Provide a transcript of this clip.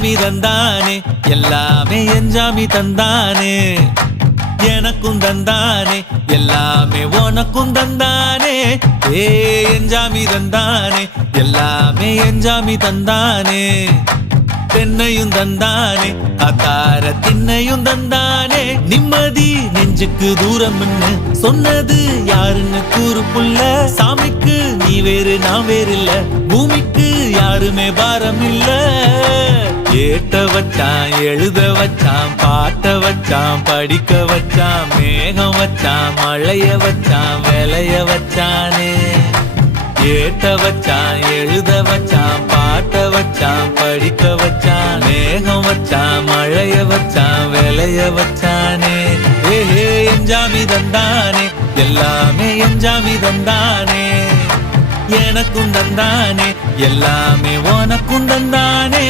எஞ்சாமி தந்தானே எல்லாமே எஞ்சாமி தந்தானே எனக்கும் தந்தானே எல்லாமே உனக்கும் தந்தானே ஏ எஞ்சாமி தந்தானே எல்லாமே எஞ்சாமி தந்தானே தென்னையும் தந்தானே அத்தார திண்ணையும் தந்தானே நிம்மதி நெஞ்சுக்கு தூரம் சொன்னது யாருன்னு கூறு புள்ள சாமிக்கு நீ வேறு நான் வேறு இல்ல பூமிக்கு யாருமே பாரம் இல்ல ஏத்த வச்சான் எழுத வச்சான் பாட்ட வச்சான் படிக்க வச்சான் மேகம் வச்சான் மழைய வச்சான் விளைய வச்சானே ஏத்த வச்சான் எழுத வச்சான் பாட்ட வச்சான் படிக்க வச்சான் மேகம் வச்சான் மழைய வச்சான் விளைய வச்சானே ஏ எஞ்சாமி தந்தானே எல்லாமே எஞ்சாமி தந்தானே எனக்கும் தந்தானே எல்லாமே உனக்கும் தந்தானே